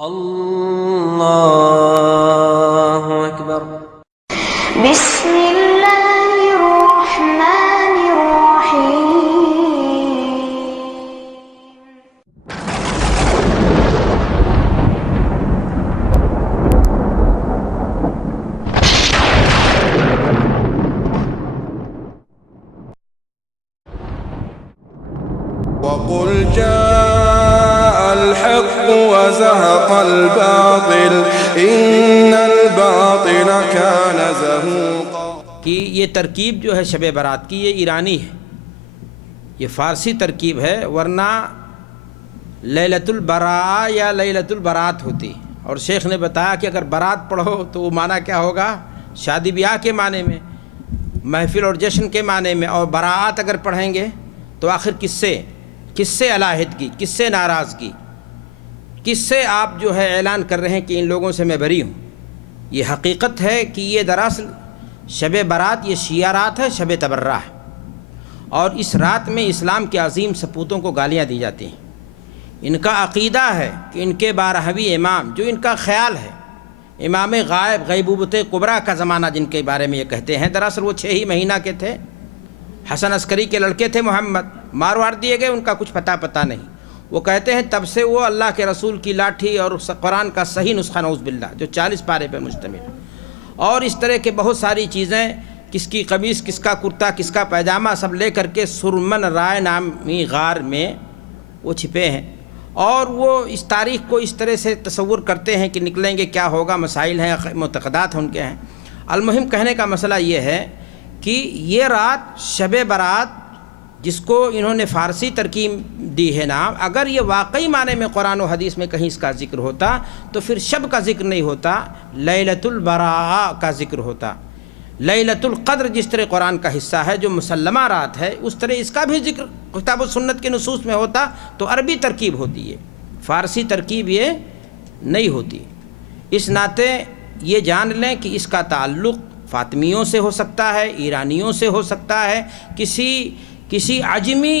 اللہ اکبر۔ بسم اللہ الرحمن الرحیم۔ وقل جاء الحق وزهق الباطل ان الباطل كان زهوقا۔ کہ یہ ترکیب جو ہے شب برات کی یہ ایرانی ہے، یہ فارسی ترکیب ہے، ورنہ لیلۃ البراء یا لیلۃ البرات ہوتی۔ اور شیخ نے بتایا کہ اگر برات پڑھو تو وہ معنی کیا ہوگا؟ شادی بیاہ کے معنی میں، محفل اور جشن کے معنی میں، اور براءت اگر پڑھیں گے تو آخر کس سے علیحدگی، کس سے ناراضگی، کس سے آپ جو ہے اعلان کر رہے ہیں کہ ان لوگوں سے میں بری ہوں۔ یہ حقیقت ہے کہ یہ دراصل شب برات یہ شیعہ رات ہے، شب تبرہ ہے، اور اس رات میں اسلام کے عظیم سپوتوں کو گالیاں دی جاتی ہیں۔ ان کا عقیدہ ہے کہ ان کے 12ویں امام، جو ان کا خیال ہے امام غائب، غیبوبت کبریٰ کا زمانہ جن کے بارے میں یہ کہتے ہیں، دراصل وہ 6 ہی مہینہ کے تھے، حسن عسکری کے لڑکے تھے محمد، مار دیے گئے، ان کا کچھ پتہ نہیں۔ وہ کہتے ہیں تب سے وہ اللہ کے رسول کی لاٹھی اور قرآن کا صحیح نسخہ نعوذ باللہ جو 40 پارے پر مشتمل، اور اس طرح کے بہت ساری چیزیں، کس کی قمیص، کس کا کرتا، کس کا پیجامہ، سب لے کر کے سرمن رائے نامی غار میں وہ چھپے ہیں، اور وہ اس تاریخ کو اس طرح سے تصور کرتے ہیں کہ نکلیں گے کیا ہوگا، مسائل ہیں، معتقدات ان کے ہیں۔ المہم کہنے کا مسئلہ یہ ہے کہ یہ رات شب برات جس کو انہوں نے فارسی ترکیب دی ہے نام، اگر یہ واقعی معنی میں قرآن و حدیث میں کہیں اس کا ذکر ہوتا تو پھر شب کا ذکر نہیں ہوتا، لیلۃ البراء کا ذکر ہوتا۔ لیلۃ القدر جس طرح قرآن کا حصہ ہے، جو مسلمہ رات ہے، اس طرح اس کا بھی ذکر کتاب و سنت کے نصوص میں ہوتا تو عربی ترکیب ہوتی ہے، فارسی ترکیب یہ نہیں ہوتی۔ اس ناطے یہ جان لیں کہ اس کا تعلق فاطمیوں سے ہو سکتا ہے، ایرانیوں سے ہو سکتا ہے، کسی عجمی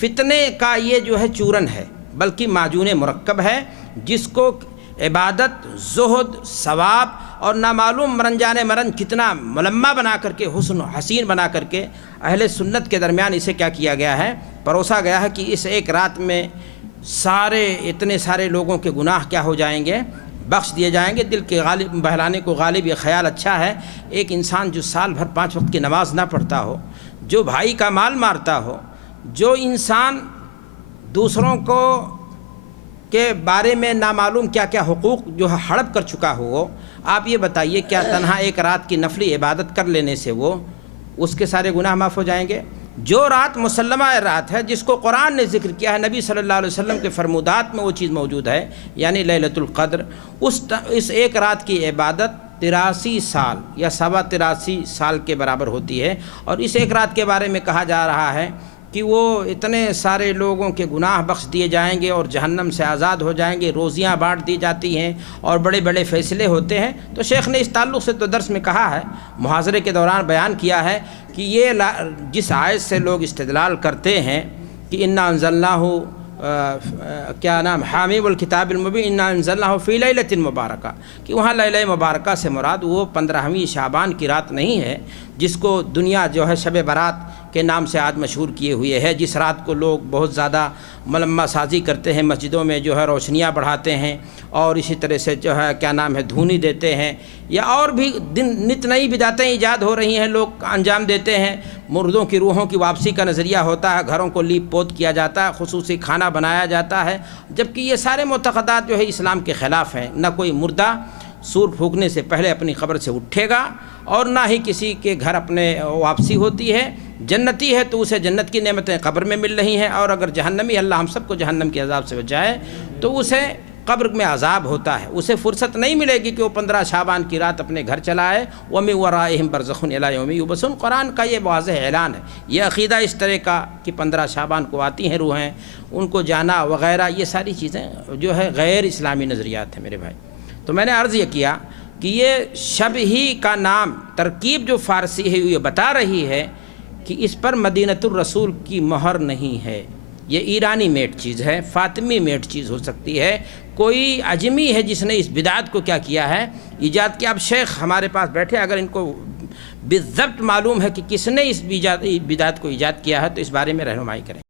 فتنے کا یہ جو ہے چورن ہے، بلکہ معجون مرکب ہے، جس کو عبادت، زہد، ثواب اور نامعلوم مرنجان مرن کتنا ملمہ بنا کر کے، حسن حسین بنا کر کے اہل سنت کے درمیان اسے کیا کیا گیا ہے، پروسا گیا ہے کہ اس ایک رات میں اتنے سارے لوگوں کے گناہ کیا ہو جائیں گے، بخش دیے جائیں گے۔ دل کے غالب بہلانے کو غالب یہ خیال اچھا ہے، ایک انسان جو سال بھر 5 وقت کی نماز نہ پڑھتا ہو، جو بھائی کا مال مارتا ہو، جو انسان دوسروں کو کے بارے میں نامعلوم کیا کیا حقوق جو ہے ہڑپ کر چکا ہو، آپ یہ بتائیے کیا تنہا ایک رات کی نفلی عبادت کر لینے سے وہ اس کے سارے گناہ معاف ہو جائیں گے؟ جو رات مسلمہ رات ہے، جس کو قرآن نے ذکر کیا ہے، نبی صلی اللہ علیہ وسلم کے فرمودات میں وہ چیز موجود ہے، یعنی لیلۃ القدر، اس ایک رات کی عبادت 83 سال یا 83 سال کے برابر ہوتی ہے۔ اور اس ایک رات کے بارے میں کہا جا رہا ہے کہ وہ اتنے سارے لوگوں کے گناہ بخش دیے جائیں گے اور جہنم سے آزاد ہو جائیں گے، روزیاں بانٹ دی جاتی ہیں اور بڑے بڑے فیصلے ہوتے ہیں۔ تو شیخ نے اس تعلق سے تو درس میں کہا ہے، محاضرے کے دوران بیان کیا ہے کہ یہ جس آیت سے لوگ استدلال کرتے ہیں کہ انا انزلناہ حامیم الکتاب المبین انا انزلناہ فی لیلۃ مبارکہ، کہ وہاں لیلہ مبارکہ سے مراد وہ 15ویں شعبان کی رات نہیں ہے، جس کو دنیا جو ہے شب برات کے نام سے آج مشہور کیے ہوئے ہے، جس رات کو لوگ بہت زیادہ ملمہ سازی کرتے ہیں، مسجدوں میں جو ہے روشنیاں بڑھاتے ہیں، اور اسی طرح سے جو ہے دھونی دیتے ہیں، یا اور بھی نت نئی بدعتیں ایجاد ہو رہی ہیں، لوگ انجام دیتے ہیں۔ مردوں کی روحوں کی واپسی کا نظریہ ہوتا ہے، گھروں کو لیپ پوت کیا جاتا ہے، خصوصی کھانا بنایا جاتا ہے، جبکہ یہ سارے معتقدات جو ہے اسلام کے خلاف ہیں۔ نہ کوئی مردہ سور پھونکنے سے پہلے اپنی قبر سے اٹھے گا، اور نہ ہی کسی کے گھر اپنے واپسی ہوتی ہے۔ جنتی ہے تو اسے جنت کی نعمتیں قبر میں مل رہی ہیں، اور اگر جہنمی، اللہ ہم سب کو جہنم کے عذاب سے بچائے، تو اسے قبر میں عذاب ہوتا ہے، اسے فرصت نہیں ملے گی کہ وہ 15 شعبان کی رات اپنے گھر چلائے۔ وَمِن وَرَائِهِمْ بَرْزَخٌ إِلَىٰ يَوْمِ يُبْعَثُونَ، قرآن کا یہ واضح اعلان ہے۔ یہ عقیدہ اس طرح کا کہ 15 شعبان کو آتی ہیں روحیں، ان کو جانا وغیرہ، یہ ساری چیزیں جو ہے غیر اسلامی نظریات ہیں میرے بھائی۔ تو میں نے عرض یہ کیا کہ یہ شب ہی کا نام، ترکیب جو فارسی ہے یہ بتا رہی ہے کہ اس پر مدینۃ الرسول کی مہر نہیں ہے، یہ ایرانی میڈ چیز ہے، فاطمی میڈ چیز ہو سکتی ہے، کوئی عجمی ہے جس نے اس بدعت کو کیا کیا ہے، ایجاد کیا۔ اب شیخ ہمارے پاس بیٹھے، اگر ان کو بالضبط معلوم ہے کہ کس نے اس بدعت کو ایجاد کیا ہے تو اس بارے میں رہنمائی کریں۔